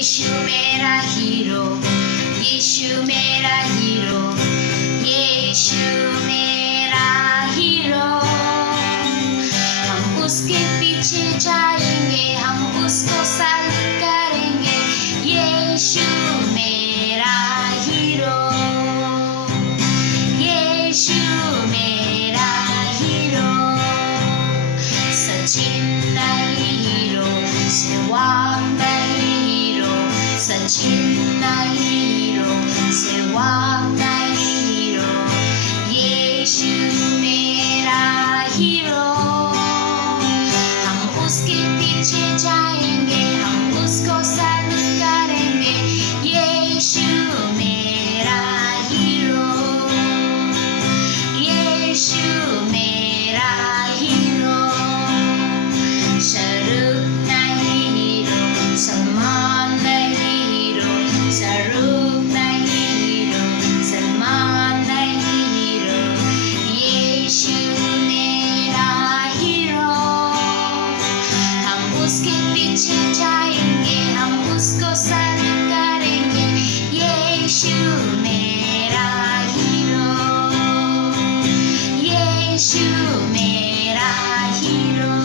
यीशु मेरा हीरो, यीशु मेरा हीरो, यीशु मेरा हीरो। हम उसके पीछे जाएंगे, हम उसको सैल्यूट करेंगे। यीशु मेरा हीरो, यीशु मेरा हीरो। सचिन नहीं हीरो, सहवाग नहीं हीरो, सचिन नहीं हीरो, सहवाग नहीं हीरो। यीशु मेरा हीरो। हम उसके पीछे जाएंगे, हम उसको सैल्यूट करेंगे। यीशु मेरा हीरो, यीशु मेरा हीरो। शाहरुख नहीं हीरो, सलमान नहीं हीरो, शाहरुख नहीं हीरो, सलमान नहीं हीरो। यीशु मेरा हीरो। हम उसके पीछे जाएंगे, हम उसको सैल्यूट करेंगे। यीशु मेरा हीरो, यीशु मेरा हीरो।